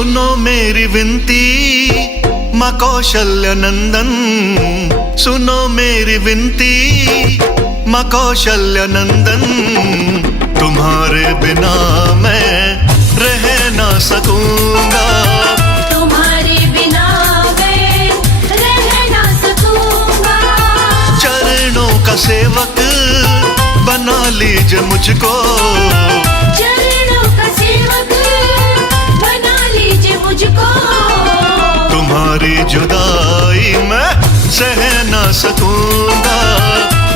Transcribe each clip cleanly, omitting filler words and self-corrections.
सुनो मेरी विनती माँ कौशल्य नंदन, सुनो मेरी विनती माँ कौशल्य नंदन। तुम्हारे बिना मैं रह ना सकूंगा, तुम्हारे बिना मैं रह ना सकूंगा। चरणों का सेवक बना लीजिए मुझको, चरणों का सेवक बना लीजिए मुझको। तुम्हारी जुदाई मैं सह ना सकूंगा,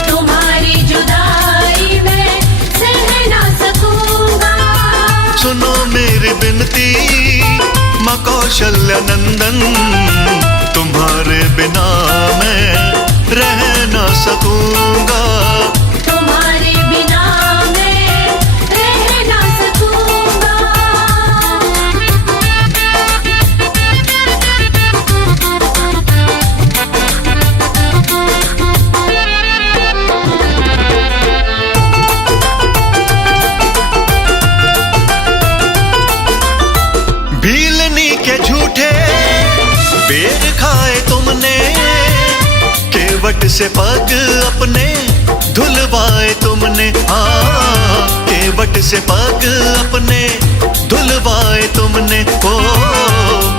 तुम्हारी जुदाई मैं सह ना सकूंगा। सुनो मेरी विनती माँ कौशल्य नंदन, तुम्हारे बिना मैं रह ना सकूंगा, तुम्हारे बिना मैं रह ना सकूंगा। भीलनी के झूठे बेर खाए तुमने, केवट से पग अपने धुलवाए तुमने। हाँ, केवट से पग अपने धुलवाए तुमने। ओ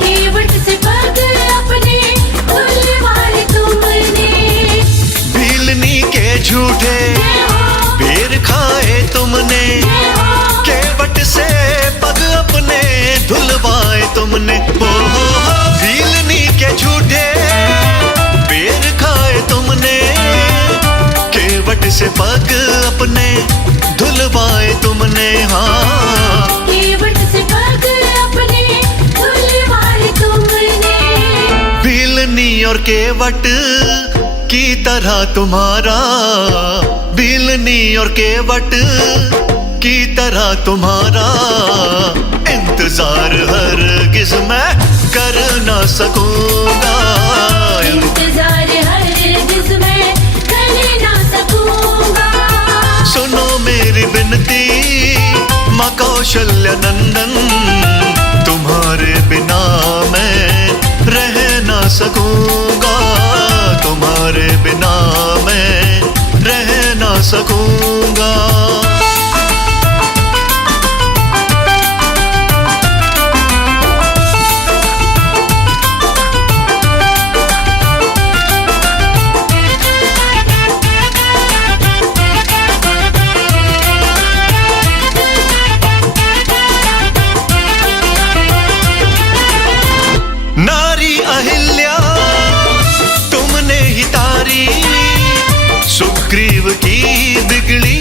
केवट से पग अपने धुलवाए तुमने। भीलनी के झूठे बेर खाए तुमने, केवट से पग अपने धुलवाए तुमने। ओ भीलनी के झूठे बेर खाए तुमने, केवट से पग अपने धुलवाए तुमने। हाँ, केवट से पग अपने धुलवाए तुमने। भीलनी और केवट की तरह तुम्हारा, भीलनी और केवट की तरह तुम्हारा इंतजार हरगिज मैं कर ना सकूंगा, इंतजार हरगिज मैं कर ना सकूंगा। सुनो मेरी विनती माँ कौशल्य नंदन, तुम्हारे बिना मैं रह ना सकूंगा, तुम्हारे बिना मैं रह ना सकूंगा। नारी अहिल्या तुमने ही तारी, सुग्रीव की बिगड़ी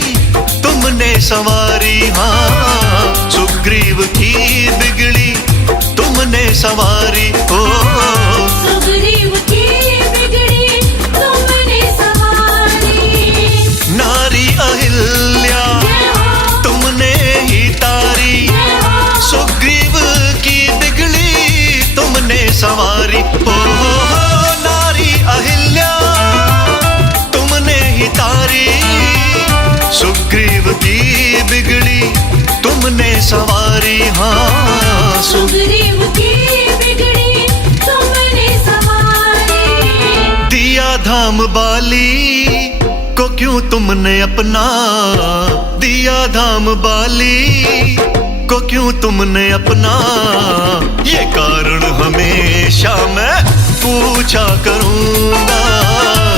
तुमने सवारी। हाँ, सुग्रीव की बिगड़ी तुमने सवारी। ओ सुग्रीव की बिगड़ी तुमने सवारी। नारी अहिल्या तुमने ही तारी, सुग्रीव की बिगड़ी तुमने सवारी। ओ नारी अहिल्या तुमने ही तारी, सुग्रीव की बिगड़ी तुमने सवारी। हाँ, सुग्रीव की बिगड़ी तुमने सवारी। दिया धाम बाली को क्यों तुमने अपना, दिया धाम बाली को क्यों तुमने अपना, ये कारण हमेशा मैं पूछा करूंगा,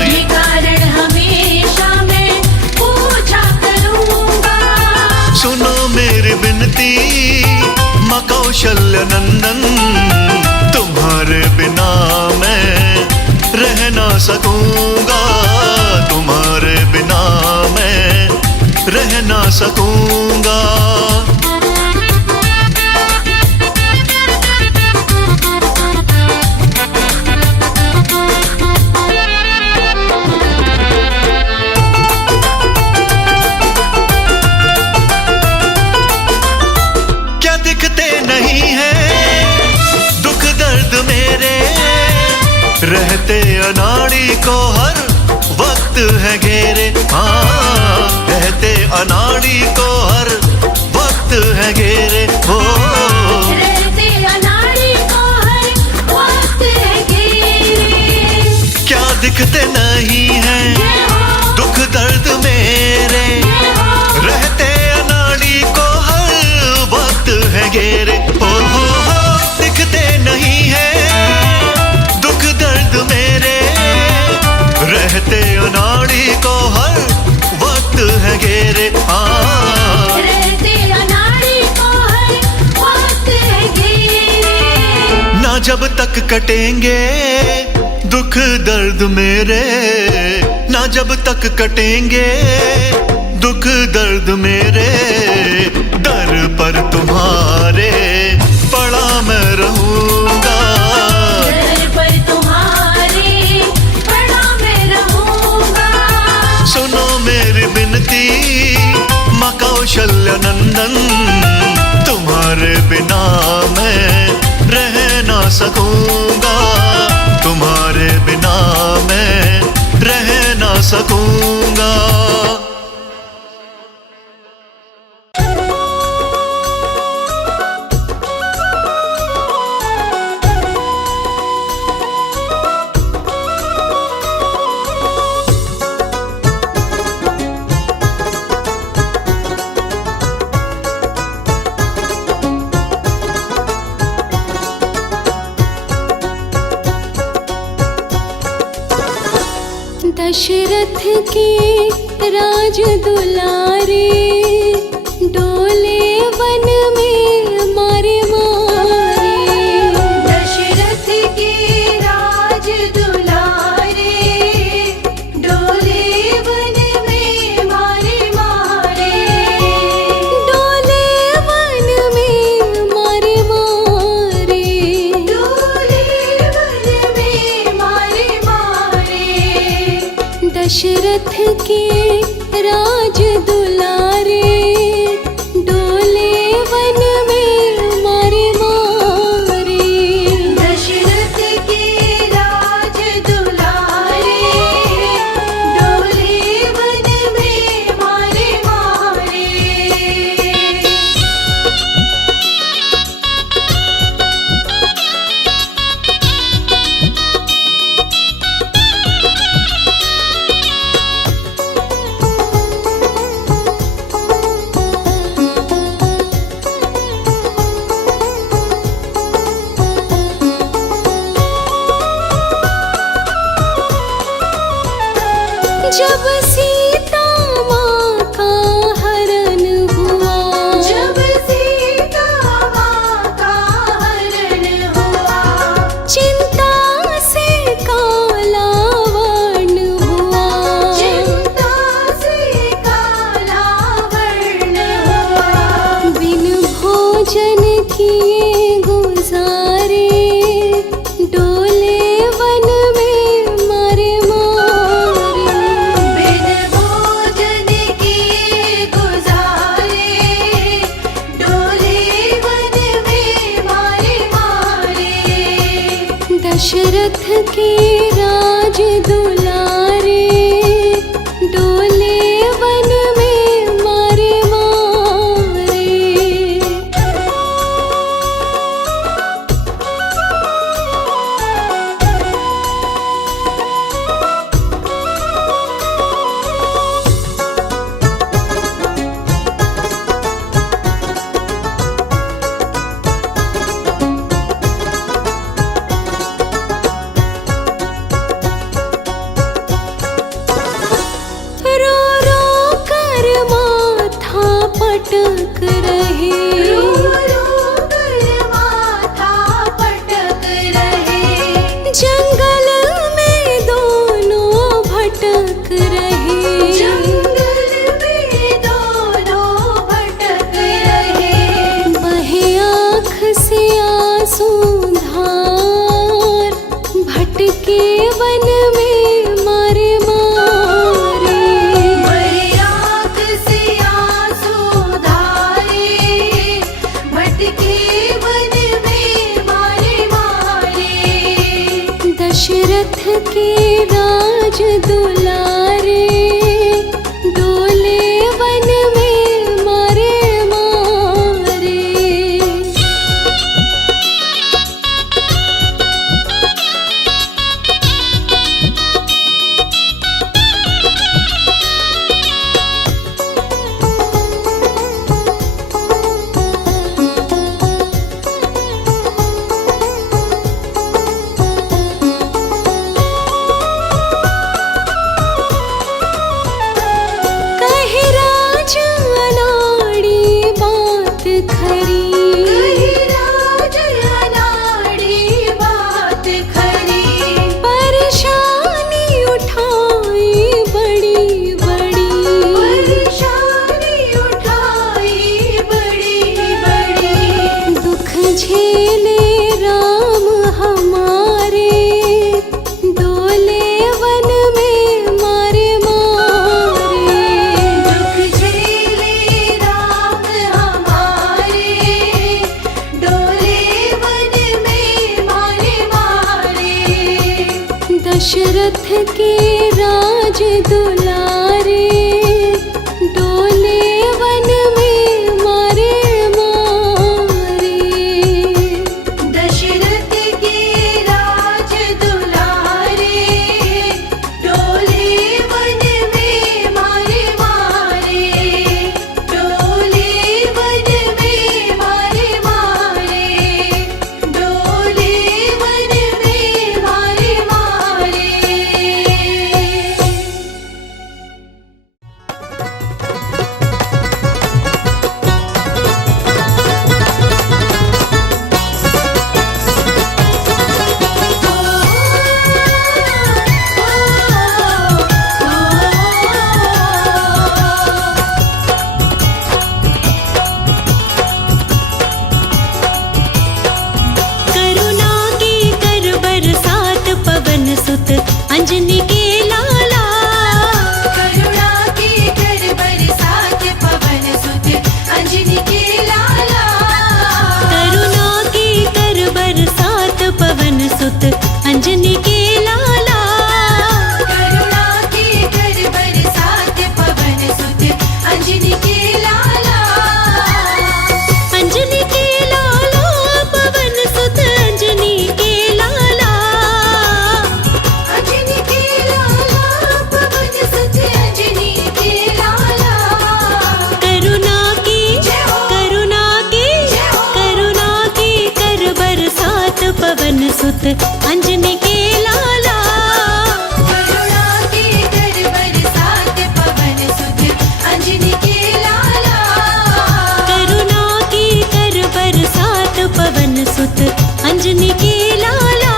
ये कारण हमेशा मैं पूछा करूंगा। सुनो मेरी विनती माँ कौशल्य नंदन, तुम्हारे बिना मैं रह ना सकूंगा, तुम्हारे बिना मैं रह ना सकूंगा। क्या दिखते नहीं है दुख दर्द मेरे, रहते अनाड़ी को हर वक्त है घेरे। हाँ, रहते अनाड़ी को हर वक्त है घेरे। हो रहते अनाड़ी दिखते नहीं हैं दुख दर्द मेरे, रहते अनाड़ी को हर वक्त है घेरे। हो दिखते नहीं हैं दुख दर्द मेरे, रहते अनाड़ी को हर वक्त है घेरे। रहते अनाड़ी को हर वक्त है घेरे। ना जब तक कटेंगे दुख दर्द मेरे, ना जब तक कटेंगे दुख दर्द मेरे, दर पर तुम्हारे पड़ा मैं रहूंगा। दर पर तुम्हारे पड़ा मैं रहूंगा। सुनो मेरी बिनती माँ कौशल्य नंदन, तुम्हारे बिना मैं रह ना सकूंगा, तुम्हारे बिना मैं रह ना सकूंगा। दशरथ के राज दुलारे, डोले वन में मारे मारे। दशरथ के राज दुलारे, डोले वन में मारे मारे। डोले वन में मारे मारे। डोले वन में मारे मारे। दशरथ के राज दुलारे, डोले वन में मारे मारे। दशरथ के राज दुलारे, डोले वन में मारे मारे। जब सीता माँ का हरण हुआ, जब सीता माँ का हरण हुआ, चिंता से काला वर्ण हुआ, चिंता से काला वर्ण हुआ। बिन भोजन किए गुजारे, डोले वन में मारे मारे। बिन भोजन किए गुजारे, डोले वन में मारे मारे। दशरथ के राज दुलारे, डोले वन में मारे मारे। रो रो कर माथा पटक रहे, रो रो कर माथा पटक रहे। जंगल में दोनों भटक रहे, जंगल में दोनों भटक रहे। बहे आँख से आंसू धार, भटके वन में मारे मारे। बहे आँख से आंसू धारे, भटके वन में मारे मारे। दशरथ के राज दुलारे, डोले वन में मारे मारे। के राज दुलारे, डोले वन में मारे मारे। दशरथ के राज दुलारे, डोले वन में मारे मारे, डोले वन में मारे मारे, डोले वन में मारे मारे। करुणा की कर बरसात पवन सुत अंजनी के लाला। करुणा की कर बरसात पवन सुत अंजनी के लाला। करुणा की कर बरसात पवन सुत अंजनी के लाला। करुणा की कर बरसात पवन सुत अंजनी के लाला। अंजनी के लाला पवन सुत अंजनी के लाला। अंजनी के लाला पवन सुत अंजनी के लाला। करुणा की करुणा की करुणा की कर बरसात पवन सुत अंजनी के लाला। करुणा की कर बरसात पवन सुत अंजनी के लाला। करुणा की कर बरसात पवन सुत अंजनी के लाला।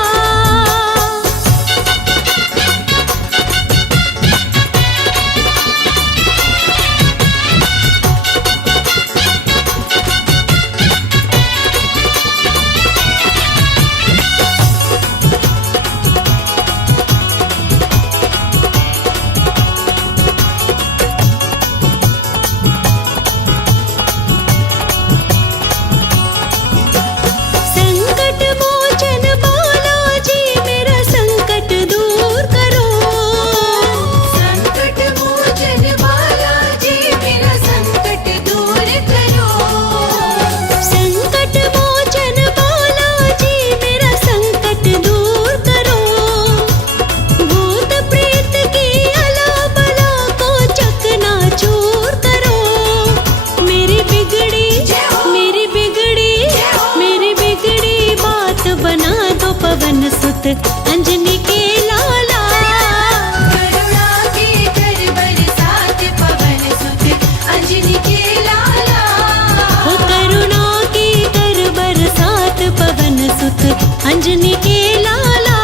संकट मोचन बालाजी मेरा संकट दूर करो। संकट मोचन बालाजी मेरा संकट दूर करो। संकट मोचन बालाजी मेरा संकट दूर करो। भूत प्रेत की अला बला को चकनाचूर करो। मेरी बिगड़ी मेरी बिगड़ी मेरी बिगड़ी बात बना दो पवन सुत अंजनी के लाला। करुणा की कर बरसात पवन सुत अंजनी के लाला। हो करुणा की कर बरसात पवन सुत अंजनी के लाला।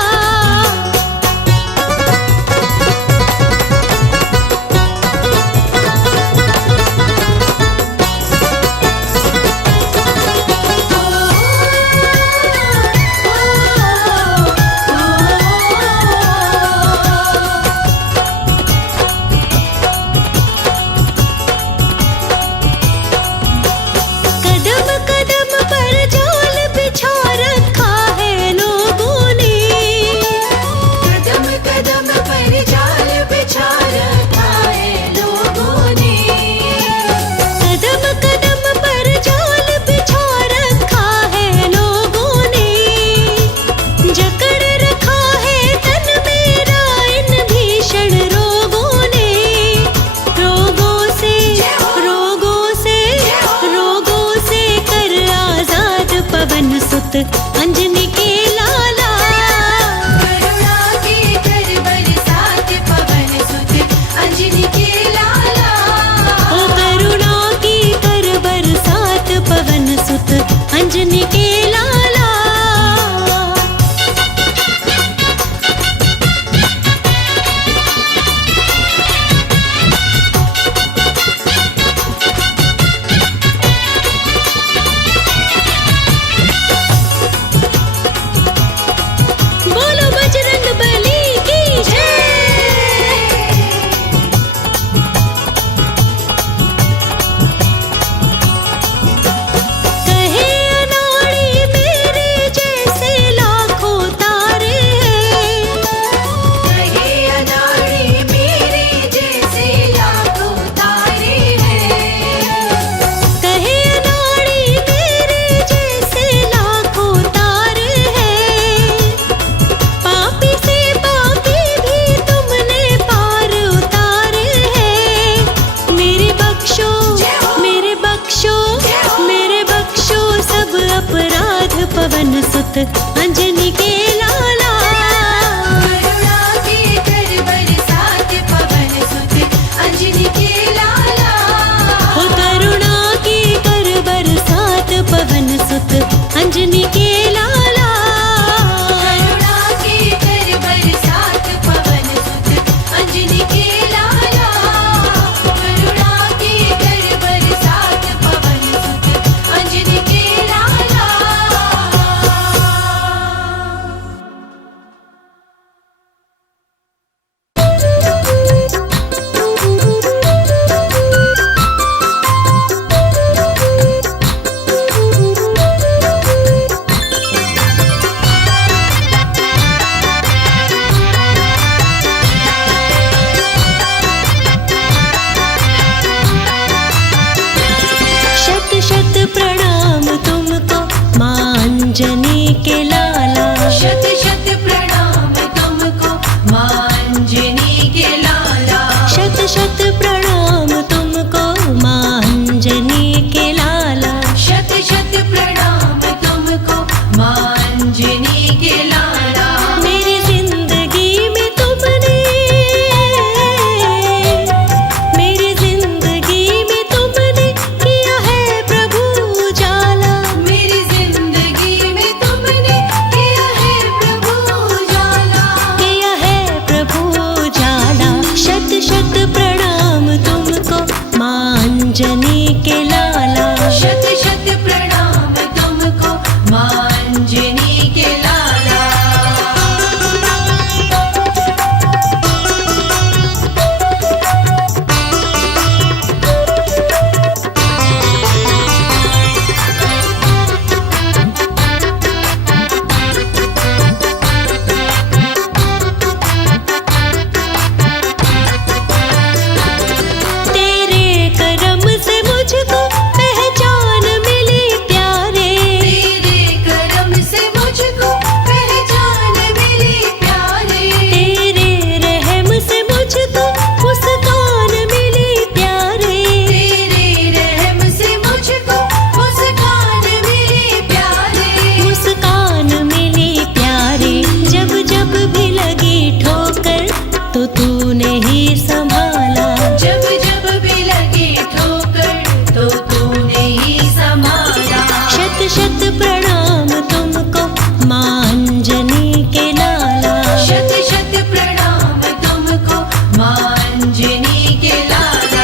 कदम कदम पर जाल बिछा रखा है लोगों ने। कदम कदम पर जाल बिछा रखा है लोगों ने। कदम कदम पर जाल बिछा रखा है लोगों ने। जकड़ रखा है तन मेरा इन भीषण रोगों ने। रोगों से कर आजाद पवन सुत अंजनी के लाला। करुणा की कर बरसात पवन सुत अंजनी के लाला। ओ करुणा की कर बरसात पवन सुत अंजनी के लाला। पवन सुत अंजनी के लाला। करुणा के कर बरसात पवन सुत अंजनी के लाला। हो करुणा की कर बरसात पवन सुत अंजनी के लाला। करुणा के कर बरसात पवन सुत अंजनी के लाला। करुणा के कर बरसात पवन सुत अंजनी के लाला। शत शत प्रणाम तुमको माँ अंजनी के लाला। शत शत प्रणाम तुमको माँ अंजनी के लाला। शत शत प्रणाम तुमको माँ अंजनी के लाला। शत शत प्रणाम तुमको माँ अंजनी के लाला। मेरी जिंदगी में तुमने मेरी जिंदगी में तुमने किया है प्रभु उजाला। मेरी जिंदगी में तुमने किया है प्रभु उजाला। किया है प्रभु उजाला। शत शत प्रणाम तुमको माँ अंजनी के लाला। शत शत प्रणाम तुमको माँ अंजनी के लाला। तेरे करम से मुझको पहचान मिली प्यारे। तेरे करम से मुझको पहचान मिली प्यारे। तेरे रहम से मुझको मुस्कान मिली प्यारे। तेरे रहम से मुझको मुस्कान मिली प्यारे। मुस्कान मिली प्यारे। जब जब भी लगी ठोकर तो तूने ही संभाला। जब जब भी लगी ठोकर तो तूने ही संभाला। शत शत प्रणाम तुमको माँ अंजनी के लाला। शत शत प्रणाम तुमको माँ अंजनी के लाला।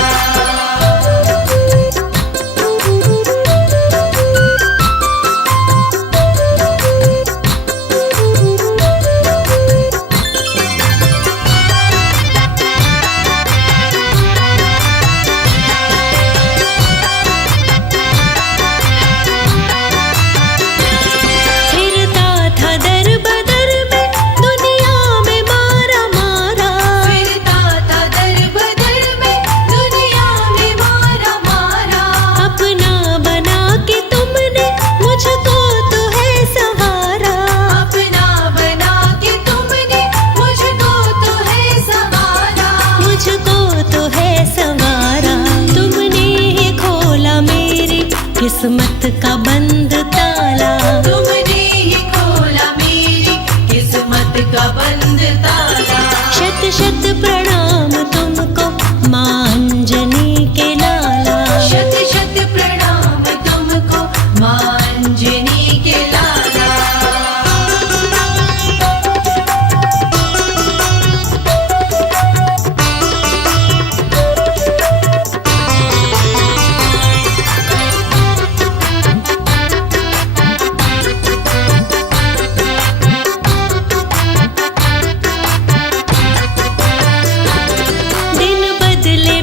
फिरता था दर बदर में दुनिया में मारा मारा। फिरता था दर बदर में दुनिया में मारा मारा। अपना बना के तुमने मुझको तो है सहारा। अपना बना के तुमने मुझको तो है संवारा। मुझको तो है सवारा। तुमने ही खोला मेरी किस्मत का बंद ताला। तुमने ही खोला मेरी किस्मत का बंद ताला। शत शत प्रणाम तुमको माँ अंजनी के लाला। शत शत प्रणाम तुमको माँ अंजनी के लाला। दिन बदले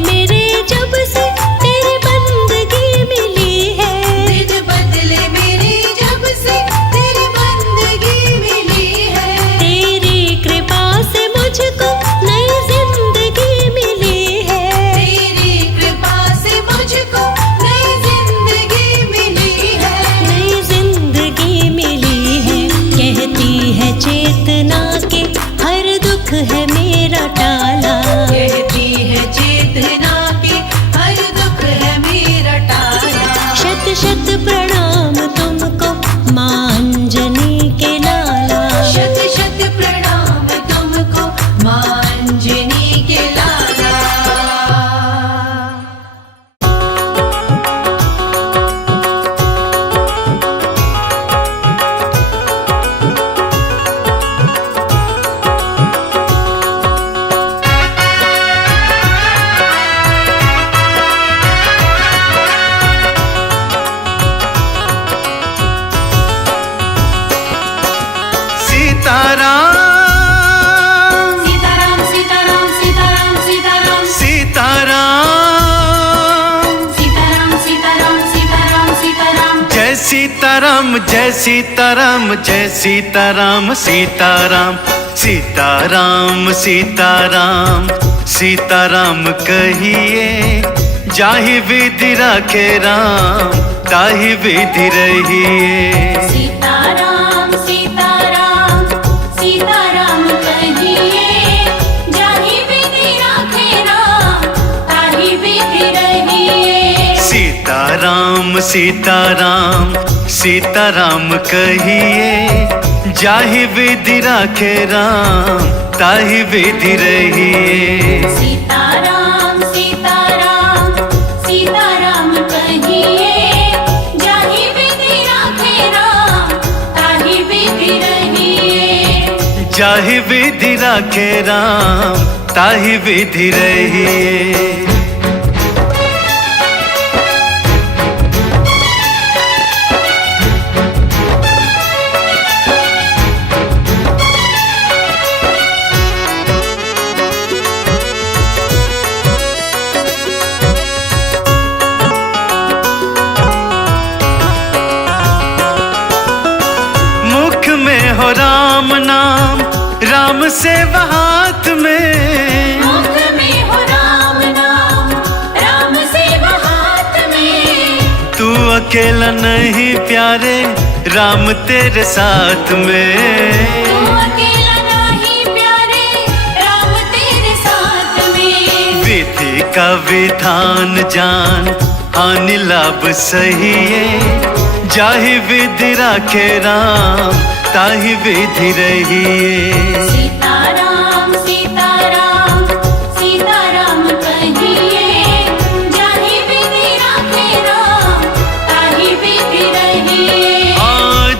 सीताराम जय सीताराम जय सीताराम सीताराम सीताराम सीताराम सीताराम कहिए जाहि विधि राखे राम ताहि विधि रहिए सीताराम सीताराम सीताराम कहिए जाहि विधि राखे राम ताहि विधि रहिए सीताराम सीताराम सीताराम कहिए जाहि विधि राखे राम ताहि विधि रहिए सीताराम सीताराम सीताराम कहिए जाहि विधि राखे राम ताहि विधि रहिए जाहि विधि राखे राम ताहि विधि रहिए हो राम नाम राम से हाथ में मुख में हो राम नाम राम से हाथ में तू अकेला नहीं प्यारे राम तेरे साथ में तू अकेला नहीं प्यारे राम तेरे साथ में विधि का विधान जान हानि लाभ सही है जाहि विधि राखे राम ताहि विधि रहिए सीताराम सीताराम सीताराम कहिए जाहि विधि राखे राम ताहि विधि रहिए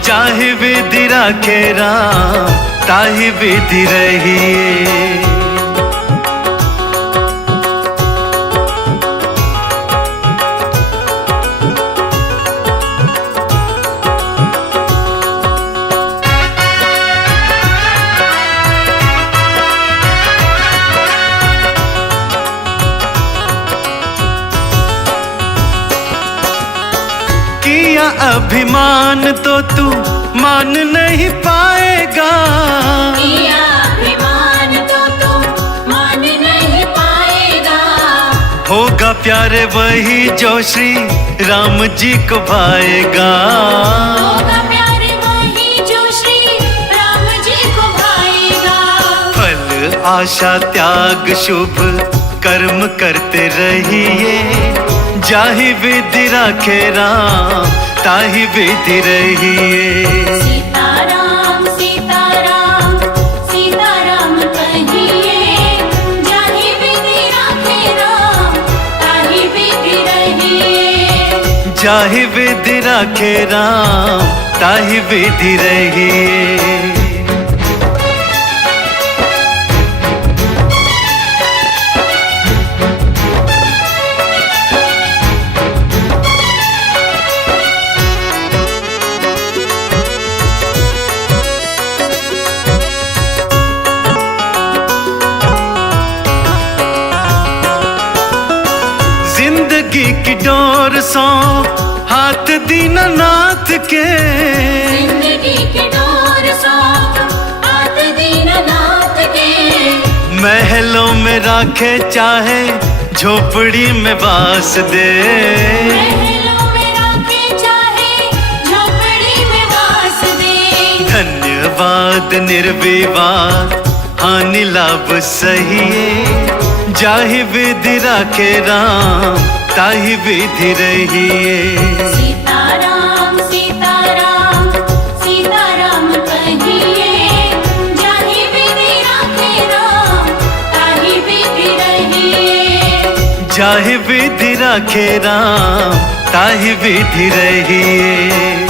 जाहि विधि राखे राम ताहि विधि रहिए अभिमान तो तू मान नहीं पाएगा किया अभिमान तो तू मान नहीं पाएगा होगा प्यारे वही जो श्री राम जी को भाएगा होगा प्यारे वही जो श्री राम जी को भाएगा फल आशा त्याग शुभ कर्म करते रहिए जाहि विधि राखे राम ताहि विधि रहिए सीताराम सीताराम सीताराम कहिए जाहि विधि राखे राम ताहि विधि रहिए जाहि विधि राखे राम ताहि विधि रहिए जिंदगी की डोर सो हाथ दीननाथ के जिंदगी की डोर सो हाथ दीननाथ के महलों में राखे चाहे झोपड़ी में वास दे महलों में राखे चाहे झोपड़ी में वास दे धन्यवाद निर्विवाद हानि लाभ सही जाहि विधि राखे राम ताहि विधि रहिए सीताराम सीताराम सीताराम कहिए जाहि विधि राखे राम ताहि विधि रहिए जाहि विधि राखे राम ताहि विधि रहिए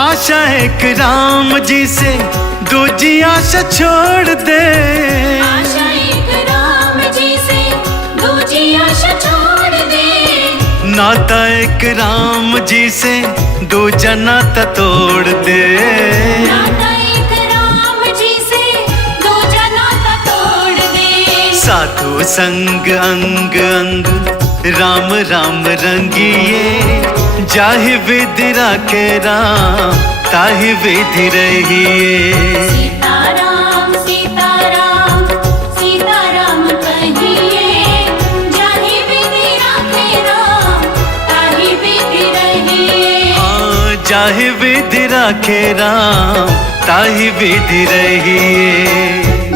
आशा एक राम जी से दूजी आशा छोड़ दे आशा एक राम जी से नाता एक राम जी से दूजा नाता तोड़ दे। नाता एक राम जी से दूजा नाता तोड़ दे। साधु संग अंग अंग राम राम रंगिए, जाहि विधि राखे राम ताहि विधि रहिए। सीताराम सीताराम सीताराम कहिए, जाहि विधि राखे राम ताहि विधि रहिए। हाँ, जाहि विधि राखे राम ताहि विधि रहिए।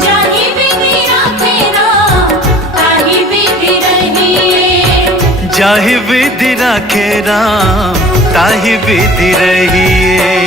जाहि विधि राखे राम ताहि विधि रहिए। जाहि विधि राखे राम ताहि विधि रहिए।